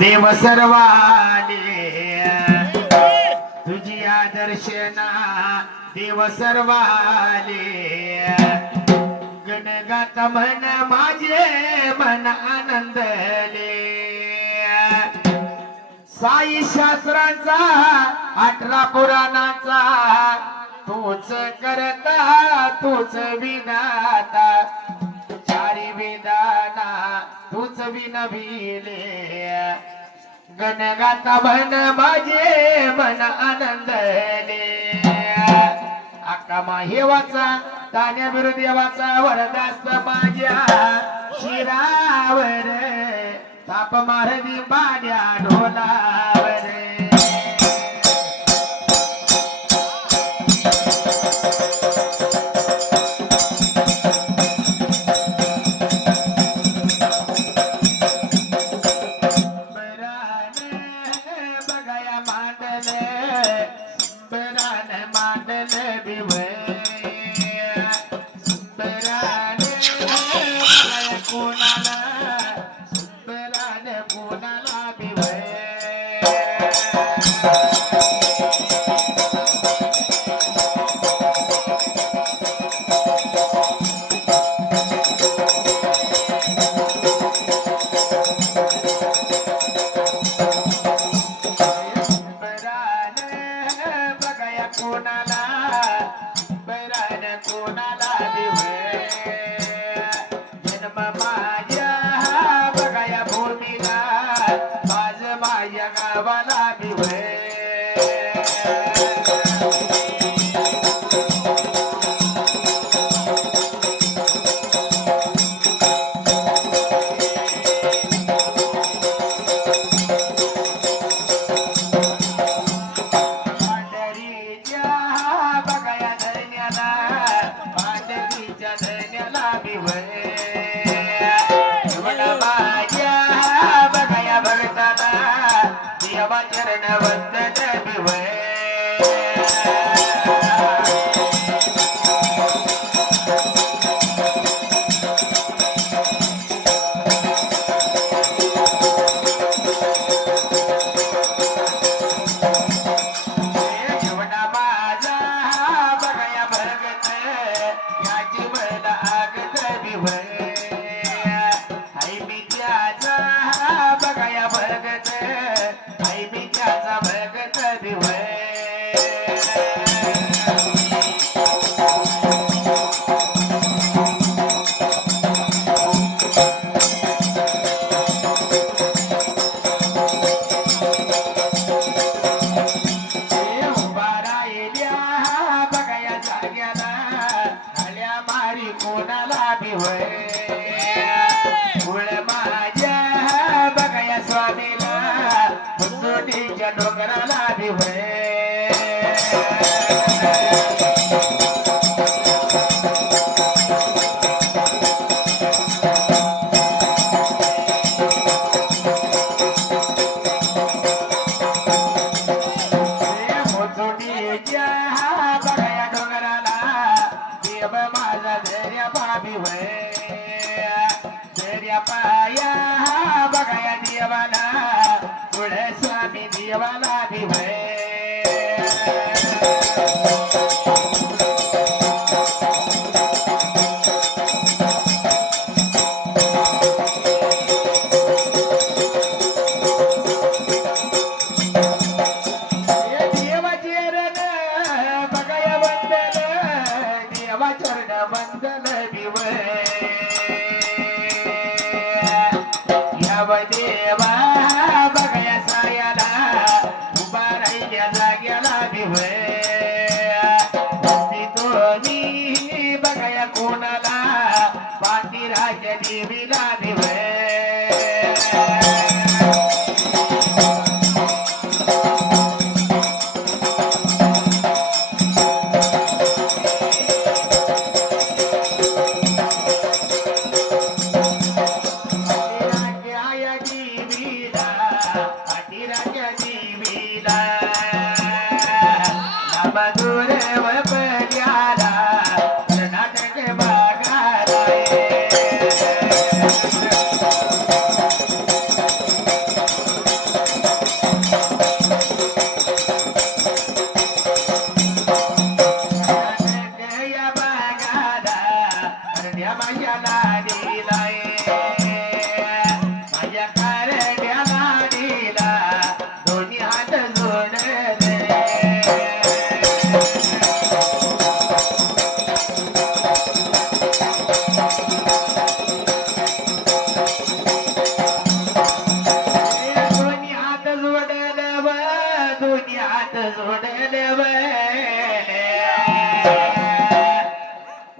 देव सर्वाले तुझी दर्शना देव सर्वाले गणगात मन माझे मन आनंदले साई शास्त्रांचा 18 पुराणांचा तूच करता तूच विनाता चारी वेदाना तूच विनविले गणगाता मन माझे मन आनंदले अक्का हेवाचा तान्या विरुदेवाचा वरदास्त माझ्या शिरावर ताप मारदी बाड्या ढोलावर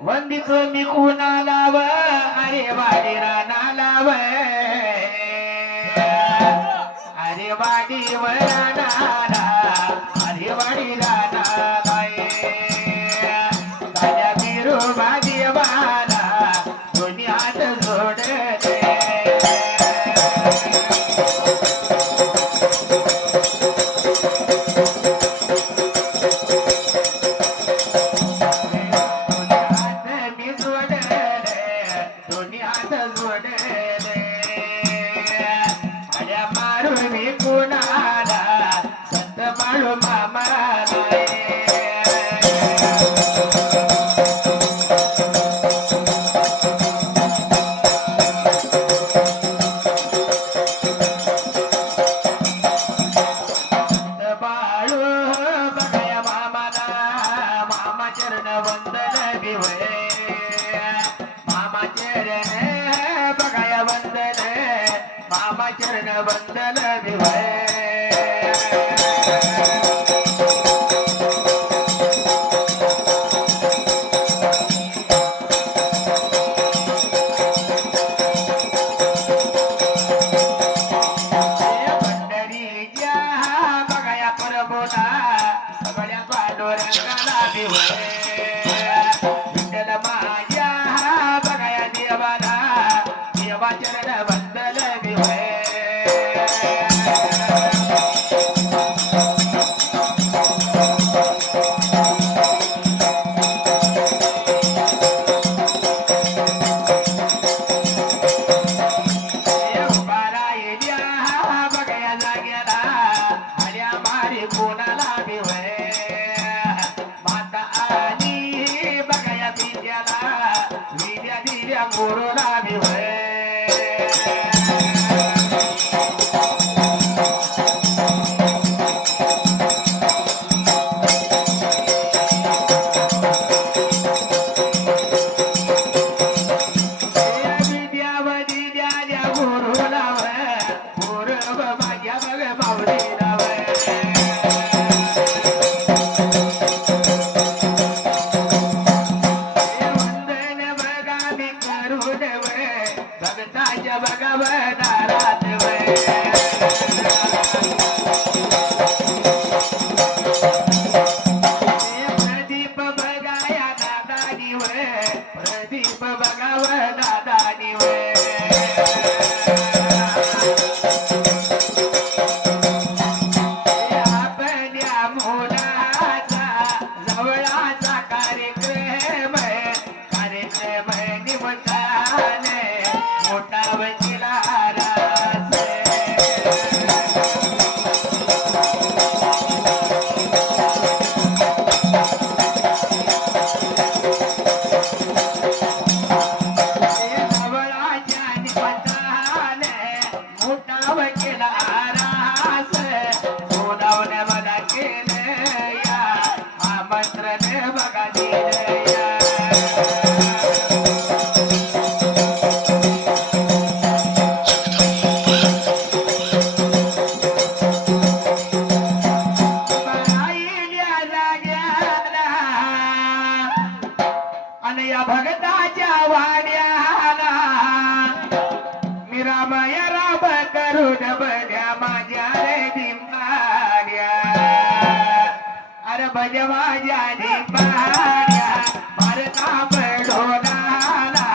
वंदितो मी कुणाला व अरे वाडी रानाला व अरे वाडी व रानाला अरे वाडी रानाला माझ्या बिरोबा देवाला दोन्ही हात जोडले चरण बंदन विवय पंढरीच्या बघाया प्रभूला सगळ्या पांडुरंगाला विवय विठ्ठल माझ्या बघाया देवाला देवा चरण बंदन विवय गुरुला विवय विद्यावधी द्या गुरुला गुरु माझ्या बघ मावळीला भगताच्या भगवदारात प्रदीप बघाया दादानी प्रदीप बघाव दादानी आपल्या मुलाचा जवळाचा कार्यक्रम निमंत्रण मोठा वकिला जवळाच्या निमंत्रणाने मोठा वकिला रास बोलावण्या मला केलं या आमंत्रण बघा दिलं या भगताच्या वाड्याला मी रामय राम करून बघ्या माझ्या रे निंबाड्या अरे भज माझ्या निंबाड्या भारता पडोनाला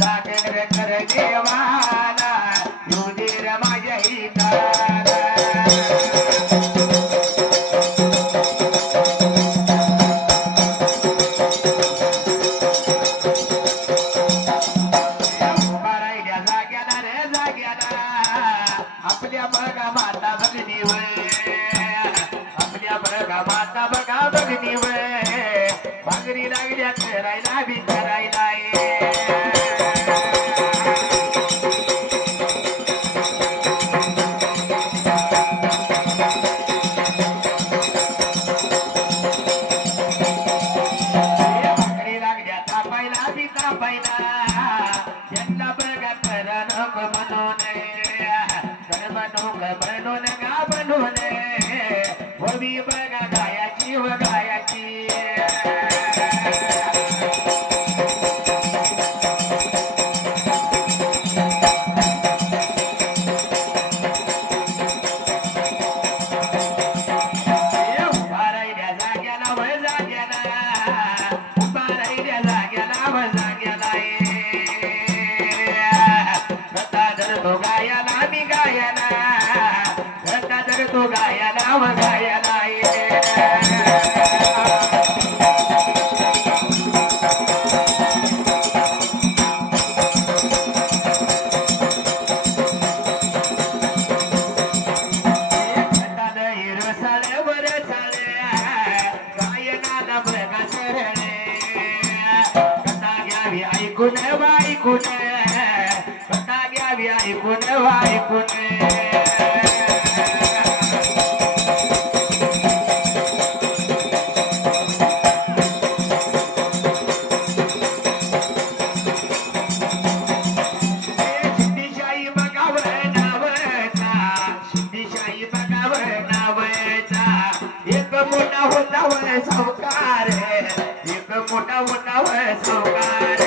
सागर कर देवाला युधीर माझ्या हिताला आपल्या बघा माता भगनी आपल्या बघा माता बघा भगनी भांगरी लागल्या करायला बी करायला म्हणून म्हणून गा बनून होवी बघा गायाची व गायाची ऐकून कथा घ्यावी ऐकून ऐकून सिद्धीशाही बघावर नावचा सिद्धीशाही बघावर नावचा एक मोठा होता वर सावकार एक मोठा होता वर सावकार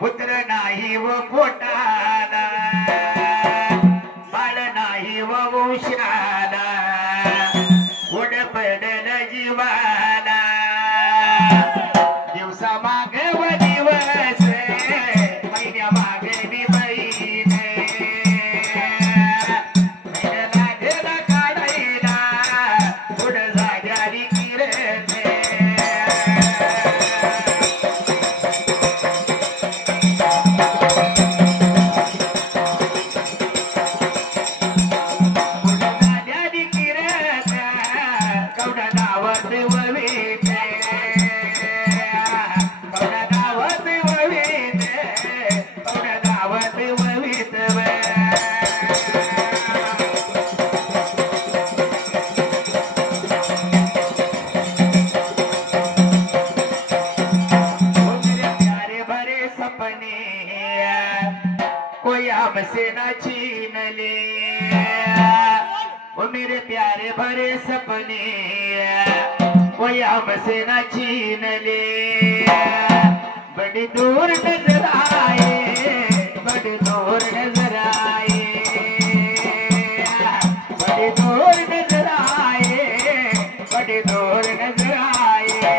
पुत्र नाही व पोटाला बाळ नाही व वंशाला उड पडल जीवाला दिवसा मागे व दिवस महिन्या मागे बी महिने महिन्याला काढायला पुढ जाग्यारी किरते कोई हमसे न छीन ले वो मेरे प्यारे भरे सपने कोई हमसे न छीन ले बड़ी दूर नजर आए बड़ी दूर नजर आए बड़ी दूर नजर आए बड़ी दूर नजर आए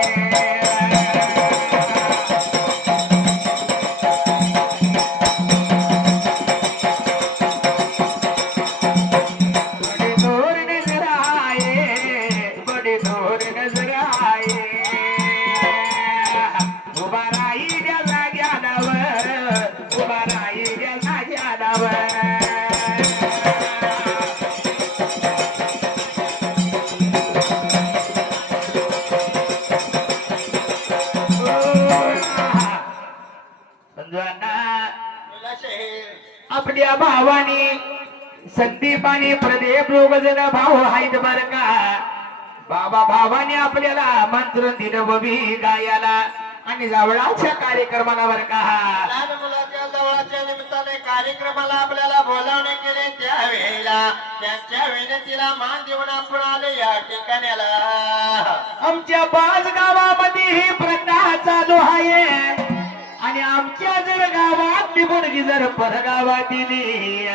आपल्या भावानी संदीप आणि प्रदीप दोघ जण भाऊ आहेत बर का बाबा भावाने आपल्याला आमंत्रण दिलं बबी गायाला आणि जवळाच्या कार्यक्रमाला बर का लहान मुलाच्या जवळाच्या निमित्ताने कार्यक्रमाला आपल्याला बोलावणे केले त्यावेळेला त्यांच्या विनंतीला मान देऊन आपण आले या ठिकाणाला आमच्या पाच गावामध्ये ही प्रथा चालू आहे आणि आमच्या जर गावात मुलगी जर परगावात दिली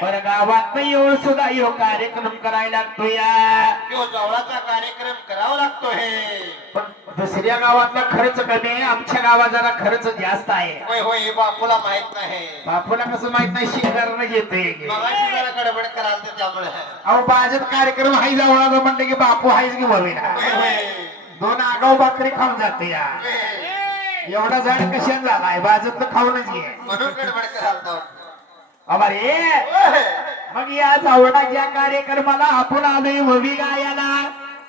पण गावात येऊन सुद्धा यो कार्यक्रम करायला लागतो या. तो जवळचा कार्यक्रम करावा लागतो हे. पण दुसऱ्या गावातला खर्च कमी आहे, आमच्या गावात जरा खर्च जास्त आहे. होय होय हे बापूला माहित नाही. बापूला कसं माहित नाही, शिकारणं येतोय. मगाशी जरा गडबड कराल तर त्यामुळे. अहो बाजत कार्यक्रम हाय जवळचा म्हणलं की बापू हायच की बघा. होय होय. दोन आगाऊ भाकरी खाऊन जाते या. एवढा झाड कशाने झालाय, बाजत खाऊनच घे. म्हणून गडबड कराल तर. अरे होय. मग या जावडाच्या कार्यक्रमाला आपण आलोय ववी गायाला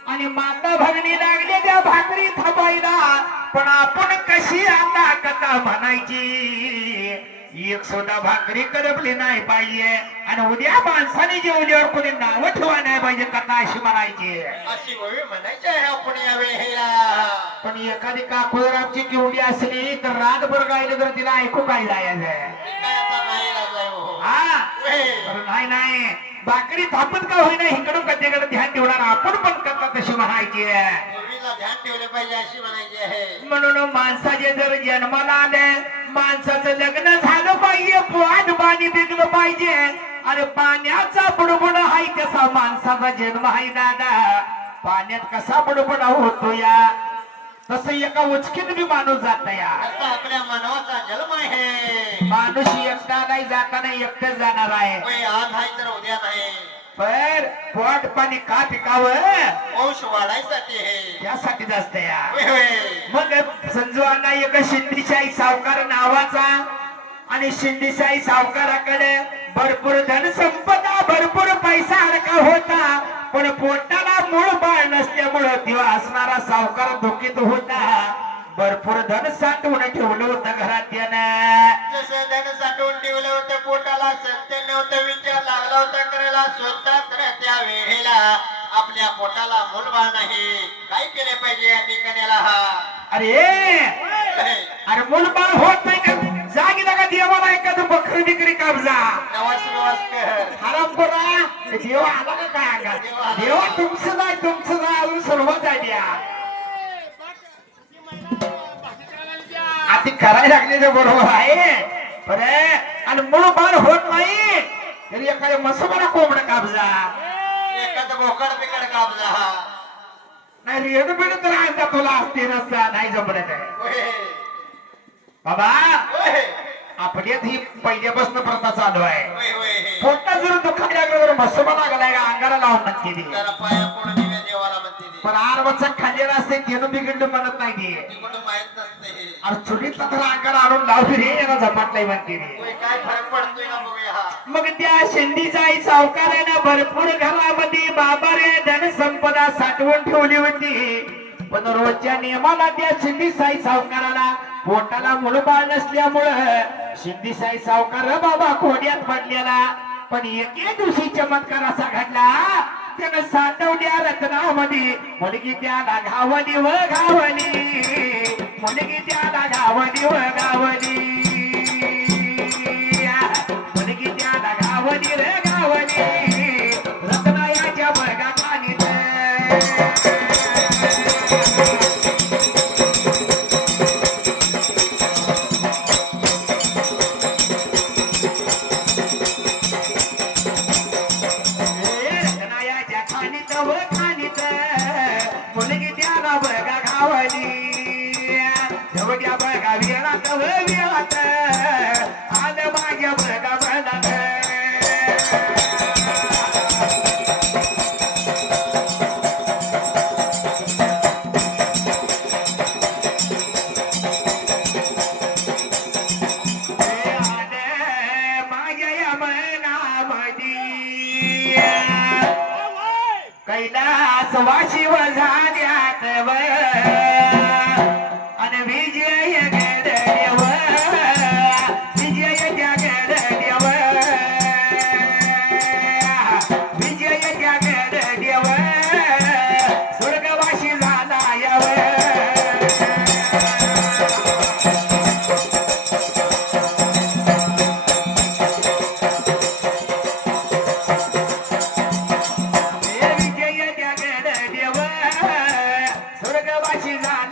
आणि माता भगणी लागले त्या भाकरी थापायला. पण आपण कशी आता कथा म्हणायची, एक सुद्धा भाकरी करपली नाही पाहिजे आणि उद्या माणसाने जेवल्यावर कोणी नाव ठेवा नाही पाहिजे, कथा अशी म्हणायची. अशी ववी म्हणायची आहे आपण यावेळेला. पण एखादी काकूर आमची किवडी असली तर रातभर गायलं तर तिला ऐकू काय जायचं. काय आता नाही राजाय हो. हा होय. तर नाही भाकरी थापत का होईना इकडून कधीकडे ध्यान ठेवणार, आपण पण कथा तशी म्हणायची. ववीला ध्यान ठेवले पाहिजे अशी म्हणायची आहे. म्हणून माणसाचे जर जन्माला आले, माणसाचं लग्न झालं पाहिजे, पोट पाणी पिकलं पाहिजे आणि पाण्याचा बुडबुड हाय कसा माणसाचा जन्म आहे दादा. पाण्यात कसा बुडबुड होतो या, तसं एका उचकीत बी माणूस जात या. असा आपल्या मानवाचा जन्म आहे. माणूस एकटा नाही जाताना एकटंच जाणार आहे. होय, आज आहे तर उद्या नाही. पण पोट पाणी का पिकावं वंश वाढायसाठी हे. त्यासाठीच असतं या. होय होय. मग संजूअण्णा एक शिंदीशाही सावकार नावाचा आणि शिंदीशाही सावकाराकडे भरपूर धनसंपदा भरपूर पैसा अडका होता, पण पोटाला मूळ बाळ नसल्यामुळं तेव्हा असणारा सावकार धोकीत होता. भरपूर धन साठवून ठेवलं होतं घरात त्यानं. जसं धन साठवून ठेवलं होतं पोटाला, सत्य नव्हतं विचार लागला होता करायला स्वतः. तर त्या वेळेला आपल्या पोटाला मूलबाळ नाही, काय केले पाहिजे या ठिकाण्याला. अरे मूलबाळ होत नाही का, जागी लागा देवाला एखादं बकरी बिकरी कापजा. नवास कर. हरामखोरा, देव आला का काय अंगात? देव तुमचं नाही अजून सर्वच आहे द्या. आता करायला लागले बरोबर आहे, बरे आणि मूळ बाळ होत नाही तरी एखाद्या मसोबाला कोंबडा कापजा. एखादं बोकड बिकड कापला. नाही रेड बिड तर आणता तुला असते नसता, नाही जमलं काय होय. बाबा. होय. आपल्यात ही पहिल्यापासून प्रथा चालू आहे. होय होय. पोटात जर दुखायला लागलं तर मसोबा लागलाय का अंगाला लावून नक्की दे. जरा पाया पडून दिव्या देवाला म्हणते ते. पण आरवचा खाल्लेला असते त्यानं बिघडलं म्हणत नाही ते. ते कुठं माहित नसते हे. अरे चुलीतला तर अंगाला आणून लावली रे, याला झपाटलाय म्हणते ते. होय, काय फरक पडतोय ना बघूया हा. मग त्या शेंडीचाई सावकारानं भरपूर घरामध्ये बाबा रे धनसंपदा साठवून ठेवली होती. पण रोजच्या नियमाला त्या शिंदीसाई सावकाराला पोटाला मुलबाळ नसल्यामुळं शिंदीसाई सावकार बाबा खोड्यात पडलेला. पण एके दिवशी चमत्कार असा घडला, त्यानं साठवल्या रत्नामध्ये मुलगी त्याला घावली व घावली, मुलगी त्याला घावली व घावली, मुलगी त्याला घावली रे घावली, रत्नायाच्या बघा पाणीत. मुलगी त्याला बघा घावली, एवढ्या बघा वेळात वेळात आलं माझ्या बघा बघा. माझ्या या मनामध्ये कैलास वाशिव झाल्यात व आणि विजय गडदेव, विजय त्या गडदेव, विजय त्या गडदेव, स्वर्गवाशी झाला यव. स्वर्गवासी झाला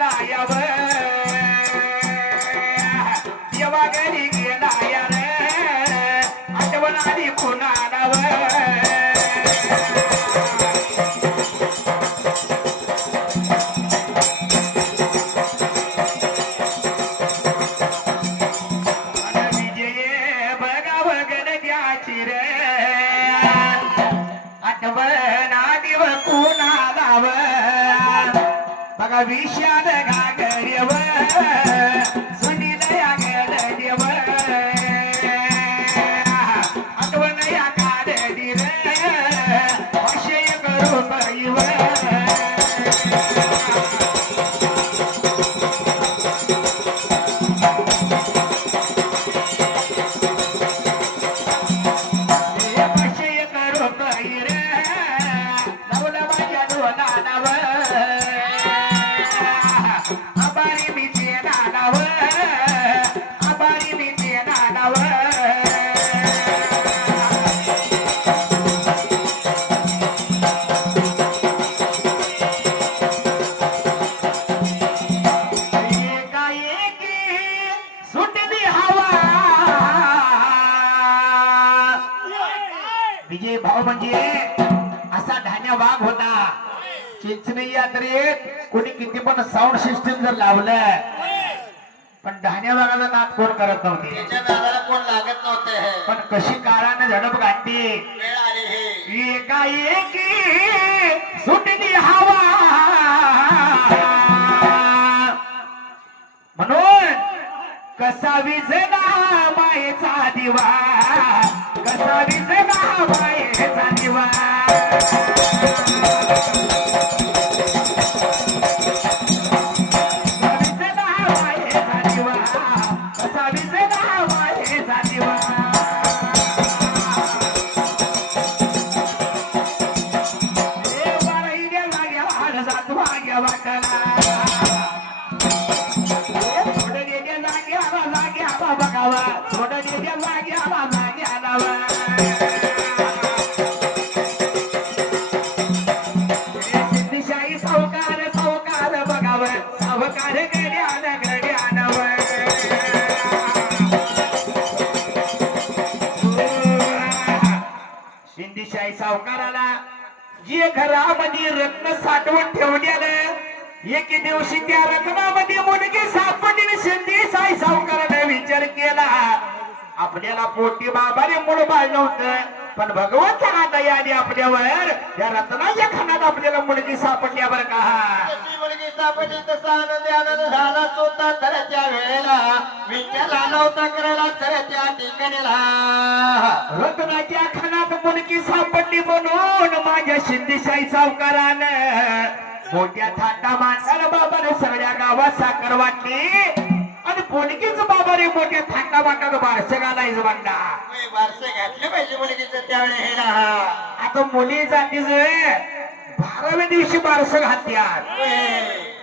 का विषाद घागरेव सुनील या गडदेव आठवण या काढली रे अक्षय करू पैव विजय भाऊ म्हणजे असा धान्य वाघ होता. चिंचणी यात्रेत कोणी किती पण साऊंड सिस्टम जर लावलं पण धान्य वाघाचा नाद कोण करत नव्हते. त्याच्या दादाला कोण लागत नव्हते. पण कशी काळाने झडप घातली वेळ आली हे. एकाएकी सुटली हवा म्हणून कसा विझला मायेचा दिवा कसा विझला मायेचा दिवा विझला मायेचा दिवा कसा विझला मायेचा दिवा वारईने जाग्या जातो आग्या वाटला बघावा थोडं जाग्याला जाग्याला सिद्धीशाही सावकार सावकार बघाव सावकार गड्यान गड्यानव सिद्धीशाही सावकाराला जे घरामध्ये रत्न साठवून ठेवलेलं एके दिवशी त्या रत्नामध्ये मुलगी सापडली. सिंधी साई सावकाराने विचार केला आपल्याला पोटी बाबाने मूळ बाळ नव्हतं पण भगवंताच्या दयाने आपल्यावर त्या रत्नाच्या खानात आपल्याला मुलगी सापडल्या बरं का. जशी मुलगी सापडली तसा आनंद झाला होता तर त्या वेळेला विचार आला होता करायला तर त्या ठिकाणीला रत्नाच्या खानात मुलगी सापडली म्हणून माझ्या सिंधीशाही सावकारानं मोठ्या थाटा माणसाला बाबाने सगळ्या गावात साखर वाटली आणि पोलकीच बाबाने मोठ्या थाटा माटात बारसं घालायचं म्हणला. बारसे घातले पाहिजे मुलगीचं त्यावेळेला. आता मुली जातीच 12व्या दिवशी बारसं घालत्यात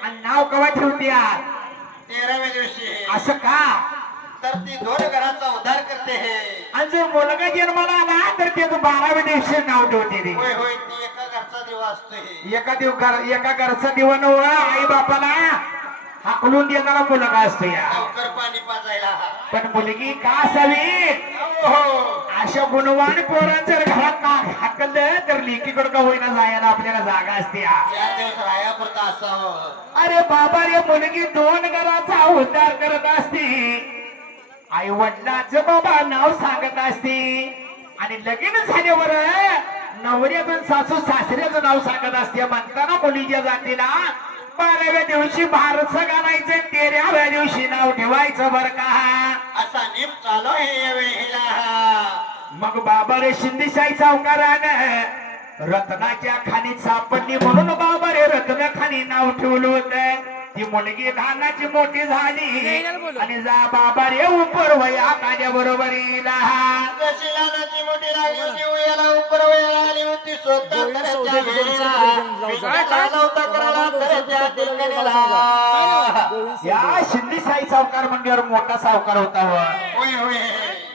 आणि नाव कवा ठेवत्यात 13व्या दिवशी. असं का तर ती 2 घराचा उद्धार करते हे. आणि जर मुलगा जन्माला आला तर त्याचं 12व्या दिवशी नाव ठेवते ते. होय होय ती एका घरचा दिवा असतो हे. एका घरचा दिवा नव आई बापाला हाकलून देणारा मुलगा असतो या. लवकर पाणी पाजायला. पण मुलगी का असावी अशा गुणवान पोरांचं जर घरात हाकललं तर लेकीकडे का होईना जायला आपल्याला जागा असते. 4 दिवस रायापुरता असावं. अरे बाबा रे मुलगी 2 घराचा उद्धार करत असते. आई वडिलांचं बाबा नाव सांगत असते आणि लगीन झाल्यावर नवऱ्याचं सासू सासऱ्याचं नाव सांगत असते. म्हणताना मुलीच्या जातीला 12व्या दिवशी बारसं घालायचं 13व्या दिवशी नाव ठेवायचं बर का. असा नियम चालू आहे या वेळेला. मग बाबा रे सिंधीशाही सावकारानं रत्नाच्या खाणीत सापडली म्हणून बाबा रे रत्न खाणी नाव ठेवलं होतं. ती मुलगी धानाची मोठी झाली आणि जा बाबा रे उपर वया माझ्या बरोबरीला. जशी लहानाची मोठी लागली होती उयाला उपर वयाला आली होती स्वतः करायच्या वेळेला विचार आला होता करायला करायच्या ठिकाणीला. या सिंधीशाही सावकार म्हणजे मोठा सावकार होता. होय होय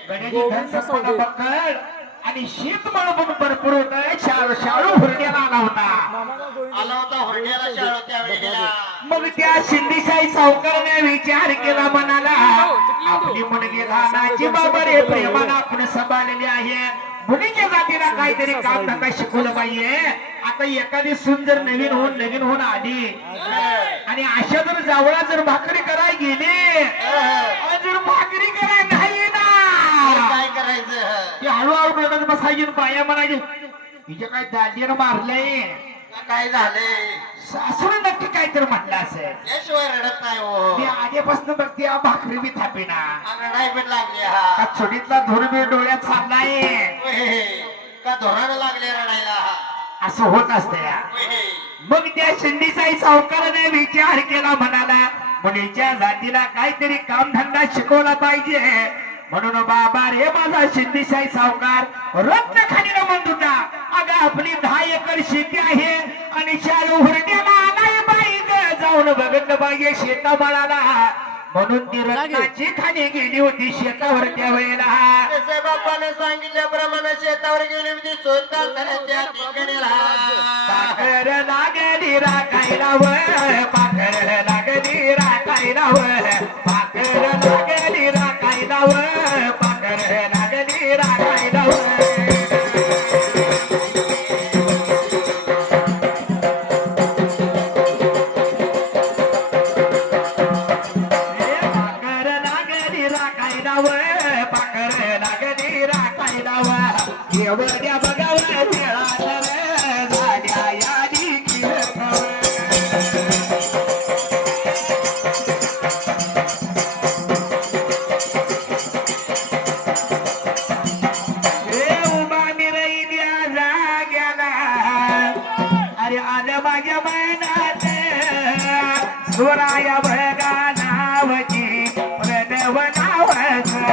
गण्याची धनसंपदा बक्कळ आणि शेतमाळ पण भरपूर होत. शाळू हुरड्याला आला होता हुरड्याला शाळू त्या वेळेला. मग त्या सिंधीशाही सावकाराने विचार केला म्हणाला आपली मुलगी लहानाची बाबा रे प्रेमाला आपण सांभाळलेली आहे. मुलीच्या जातीला काहीतरी काम धंदा शिकवलं पाहिजे. आता एखादी सून जर नवीन होऊन आली आणि अशा जर जावळा जर भाकरी करायला गेली जर भाकरी करायला नाही ना काय करायचं. ती हळूहळू रडत बसायची पाया म्हणायची हिच्या काय दांडीनं मारलंय काय झालंय. सासून नक्की काहीतरी म्हटलं असेल. याशिवाय रडत नाही हो. मी आधीपासून बघते हा भाकरी बी थापेना. रडाई पण लागली का हा. छोटीतला धुरबी डोळ्यात चाललाय. होय. का धोरण लागले रडायला हा. असं होत असतं या. होय. मग त्या शिंदीचाही सावकाराने विचार केला, म्हणाला मुलीच्या जातीला काहीतरी कामधंदा शिकवला पाहिजे. म्हणून बाबा रे माझा शिंदीशाही सावकार रत्नखानीला म्हणत होता, अगं आपली 10 एकर शेती आहे आणि शाल उघडण्याला आलाय बाई ग, जाऊन बघितलं पाहिजे शेतामाळाला. म्हणून ती रत्नाची खाणी गेली होती शेतावर त्या वेळेला. जसे बाप्पाने सांगितल्याप्रमाणे शेतावर गेली होती स्वतः तर त्या ठिकाणी पाखर लागली राखायला व, पाखर लागली राखायला व, पाखर लागली राखायला व, पाखर लागली राखायला व. पाखर लागली राखायला व, पाखर लागली राखायला व, एवढ्या बघावं वेळा तर झाल्या यादी किरकोळ. उभा मिरैल्या जाग्याला, अरे आलं माझ्या मनात स्वराया बघा नावची प्रणव नावाचा.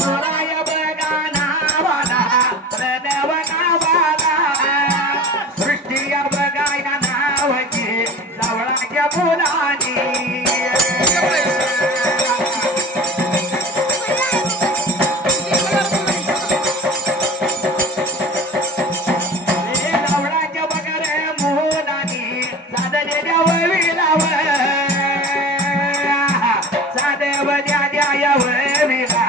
स्वराया बघा नावाला प्रणव नावाला, सृष्टीया बघायला नावाची जवळाच्या मुलानी. जवळाच्या बगर मुलानी साधलेल्या वळीलाव, साधव द्या द्या वळीला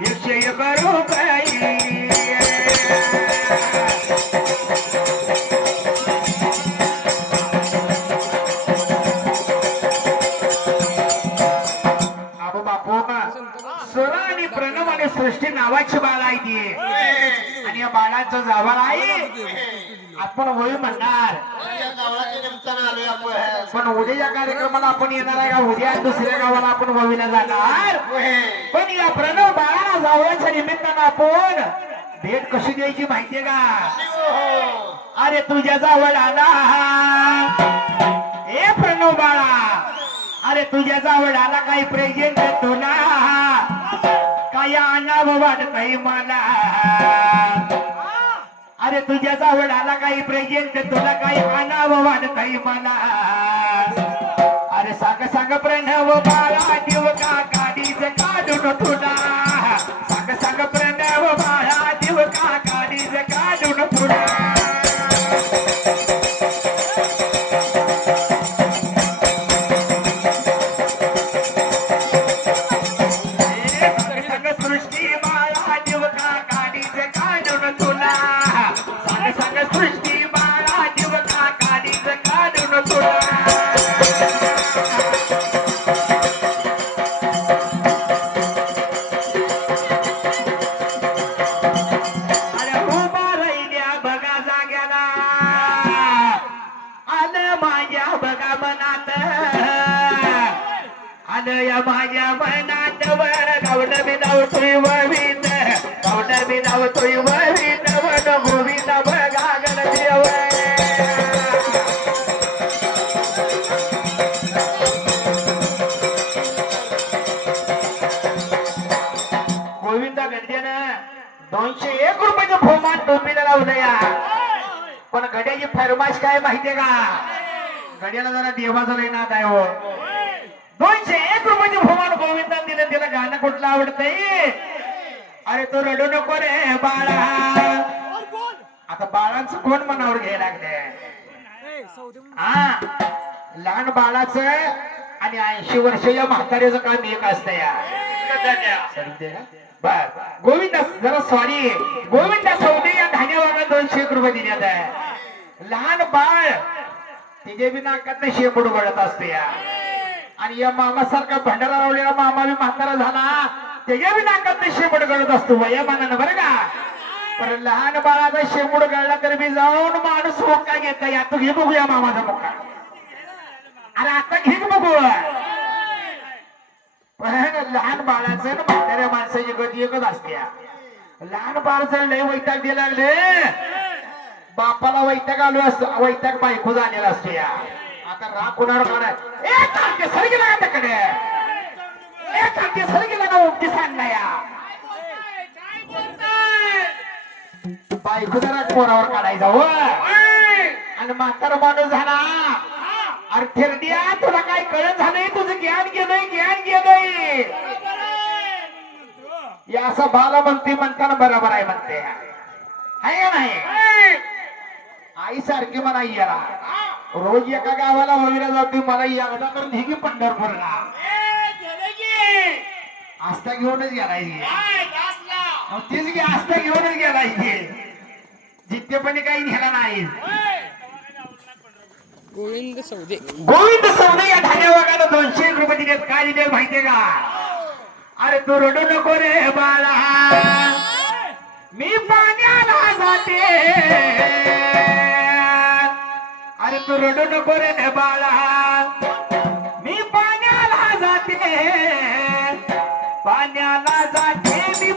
101 रुपये. अबो बापू स्वरा आणि प्रणव आणि सृष्टी नावाची बाळ आहे ती, आणि या बाळाचं जावळ आहे. आपण होय म्हणणार, गावाच्या निमित्तानं आलोय आपण. पण उद्याच्या कार्यक्रमाला आपण येणार आहे का? उद्या दुसऱ्या गावाला आपण ववीला जाणार. होय. पण या प्रणव बाळाला जावळाच्या निमित्तानं आपण भेट कशी द्यायची माहितीये का? हो. अरे तुझ्या जावळ आला ए प्रणव बाळा, अरे तुझ्या जावळ आला काही प्रेझेंट तुला, काय आणावं वाटतंय मला. अरे तुझ्या जावळ आला काही प्रेझेंट तुला, काही आणावं वाटतंय मला. अरे सांग सांग प्रणव बाळा देव का गाडीच काढून तुला, सांग सांग प्रणव बाळा देव का गाडीच काढून तुला. सृष्टी बाळा देव का गाडीच काढून तुला, सांग सांग सृष्टी बाळा देव का गाडीच काढून तुला. अरे उभा राहिल्या बघा जाग्याला, आलं माझ्या बघा मनात, आलं या माझ्या मनात वर गावड मी धावतोय ववीत, गावड मी धावतोय ववीत, वन गोविंद बघा गणदेव. गोविंदा गणदेनं 201 रुपयाचं बहुमान टोपीला लावलं या. पण गड्याची फरमाश काय माहितीये का? गड्याला जरा देवाचा लय नाद आहे हो. 201 रुपयाचे बहुमान गोविंदाने दिलं. त्याला गाणं कुठलं आवडतंय? अरे तो रडू नको रे बाळा. आता बाळांचं कोण मनावर घ्यायला लागले? हा, लहान बाळाचं आणि 80 वर्षीय म्हाताऱ्याचं काम एक असतं या. बर गोविंदा जरा सॉरी, गोविंदा सौदे या धान्यावर 201 रुपये देण्यात आहे. लहान बाळ तिचे बी नाकात शेपूट गळत असते या. आणि या मामासारखा भंडारा लावलेला मामा बी म्हातारा झाला त्याच्या बी नाकात शेंबूड गळत असतो वयामानानं बरं का. पण लहान बाळाचा शेंबूड गळला तर बी जाऊन माणूस मोका घेता या तू घे बघूया मामाचा मोका. अरे आता घे बघू. पण लहान बाळाचं ना म्हाताऱ्या माणसाची गती एकच असते. लहान बाळ जर लय वैताग द्यायला लागले बापाला वैताग आलो असतो वैताग बायको झालेला असतो या. आता राग कोणावर काढाय सर गेला का त्याकडे सर गेला का उमटी सांगला या बायको जरा कोणावर काढायचा हो. आणि म्हातारा माणूस झाला अरे थेरड्या तुला काय कळत झालंय तुझं ज्ञान गेलंय या असं बाला म्हणते म्हणताना बरोबर आहे म्हणते आहे का नाही. आई सारखी म्हणा याला रोज एका गावाला वगैरे जाते मला याला तर निघी पंढरपूरला आस्था घेऊनच गेलाय तीच की आस्था घेऊनच गेलाय जितेपणी काही नेला नाही. गोविंद सौदे या ठाण्या वागाला 200 रुपये दिलेत काय दिले माहितीये का. अरे तू रडू नको रे बाळा मी पाण्याला जाते. अरे तू रडू नको रे बाळा मी पाण्याला जाते मी